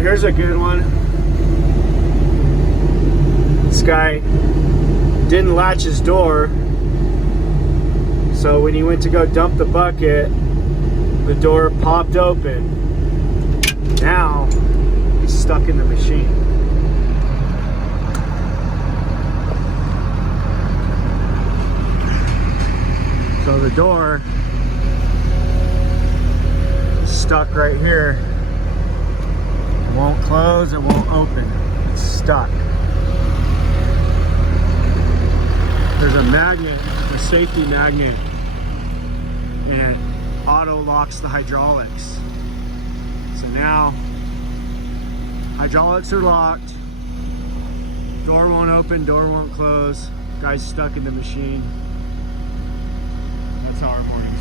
here's a good one. This guy didn't latch his door, so when he went to go dump the bucket, the door popped open. Now he's stuck in the machine. So the door is stuck right here. It won't close, it won't open. It's stuck. There's a magnet, a safety magnet, and it auto locks the hydraulics. So now hydraulics are locked, door won't open, door won't close, guy's stuck in the machine. That's how our morning's